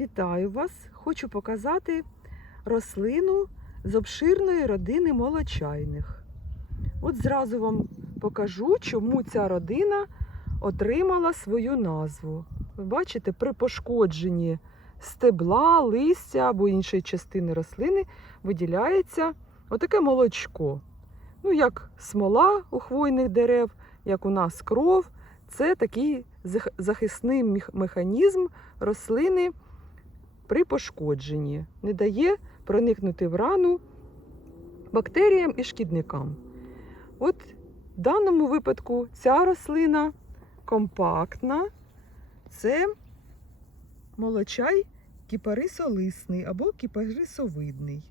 Вітаю вас! Хочу показати рослину з обширної родини молочайних. От зразу вам покажу, чому ця родина отримала свою назву. Ви бачите, при пошкодженні стебла, листя або іншої частини рослини виділяється отаке молочко. Ну, як смола у хвойних дерев, як у нас кров. Це такий захисний механізм рослини при пошкодженні. Не дає проникнути в рану бактеріям і шкідникам. От в даному випадку ця рослина компактна, це молочай кіпарисолисний або кіпарисовидний.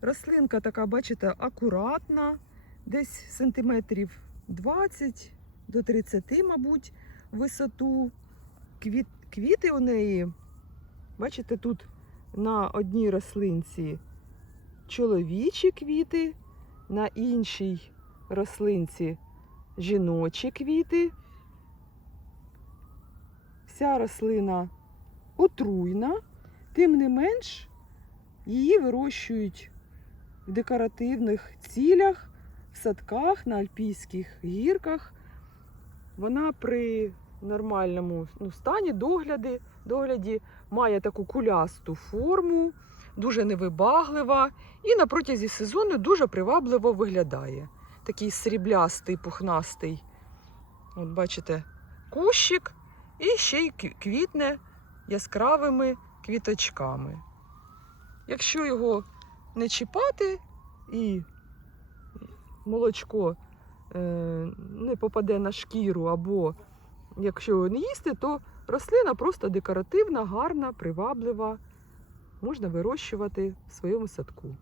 Рослинка така, бачите, акуратна, десь сантиметрів 20 до 30, мабуть, висоту. Квіт, квіти у неї, бачите, тут на одній рослинці чоловічі квіти, на іншій рослинці жіночі квіти. Вся рослина отруйна, тим не менш її вирощують в декоративних цілях, в садках, на альпійських гірках. Вона при нормальному ну, стані догляді, догляді має таку кулясту форму, дуже невибаглива і на протязі сезону дуже привабливо виглядає. Такий сріблястий, пухнастий. От бачите, кущик і ще й квітне яскравими квіточками. Якщо його не чіпати і молочко е, не попаде на шкіру, або якщо не їсти, то рослина просто декоративна, гарна, приваблива. Можна вирощувати в своєму садку.